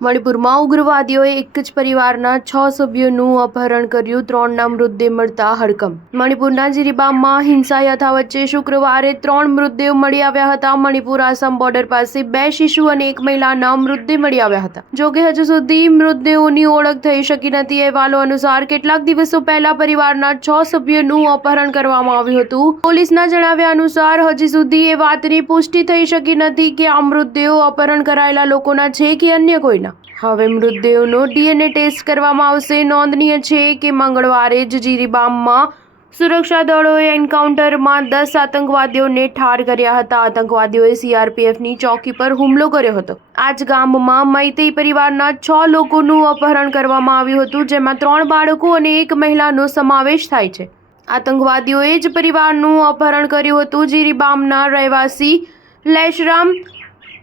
મણિપુરમાં ઉગ્રવાદીઓએ એક જ પરિવારના 6 સભ્યોનું અપહરણ કર્યું, 3ના મૃતદેહ મળતા હડકંપ. મણિપુરના જીરીબામમાં હિંસા યથાવત વચ્ચે શુક્રવારે 3 મૃતદેહ મળી આવ્યા હતા. મણિપુર આસામ બોર્ડર પાસે 2 શિશુ અને 1 મહિલાના મૃતદેહ મળી આવ્યા હતા. જોકે હજુ સુધી મૃતદેહોની ઓળખ થઈ શકી નથી. અહેવાલો અનુસાર કેટલાક દિવસો પહેલા પરિવારના 6 સભ્યોનું અપહરણ કરવામાં આવ્યું હતું. પોલીસના જણાવ્યા અનુસાર હજી સુધી એ વાતની પુષ્ટિ થઈ શકી નથી કે આ મૃતદેહો અપહરણ કરાયેલા લોકોના છે કે અન્ય કોઈના. હવે મૃતદેહોનો DNA ટેસ્ટ કરવામાં આવશે. નોંધનીય છે કે મંગળવારે જ જીરીબામમાં સુરક્ષા દળોએ એન્કાઉન્ટરમાં 10 આતંકવાદીઓને ઠાર કર્યા હતા. આતંકવાદીઓએ CRPFની ચોકી પર હુમલો કર્યો હતો. આ જ ગામમાં મૈતેઈ પરિવારના 6 લોકોનું અપહરણ કરવામાં આવ્યું હતું, જેમાં 3 બાળકો અને 1 મહિલાનો સમાવેશ થાય છે. આતંકવાદીઓએ જ પરિવારનું અપહરણ કર્યું હતું. જીરીબામના રહેવાસી લેશરામ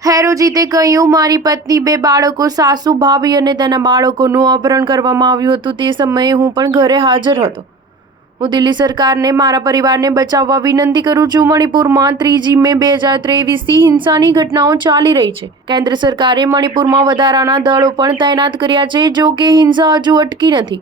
હેરોજીતે કહ્યું, મારી પત્ની, 2 બાળકો, સાસુ, ભાભી અને તેના બાળકોનું અપહરણ કરવામાં આવ્યું હતું. તે સમયે હું પણ ઘરે હાજર હતો. હું દિલ્હી સરકારને મારા પરિવારને બચાવવા વિનંતી કરું છું. મણિપુરમાં 3જી મે 2023થી હિંસાની ઘટનાઓ ચાલી રહી છે. કેન્દ્ર સરકારે મણિપુરમાં વધારાના દળો પણ તૈનાત કર્યા છે. જો કે હિંસા હજુ અટકી નથી.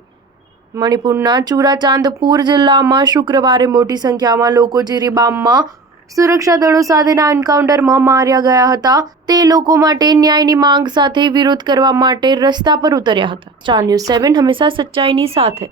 મણિપુરના ચુરાચાંદપુર જિલ્લામાં શુક્રવારે મોટી સંખ્યામાં લોકો જીરીબામમાં સુરક્ષા દળો સાથેના એન્કાઉન્ટરમાં માર્યા ગયા હતા. તે લોકો માટે ન્યાયની માંગ સાથે વિરોધ કરવા માટે રસ્તા પર ઉતર્યા હતા. સ્ટાર ન્યૂઝ 7 હંમેશા સચ્ચાઈની સાથે.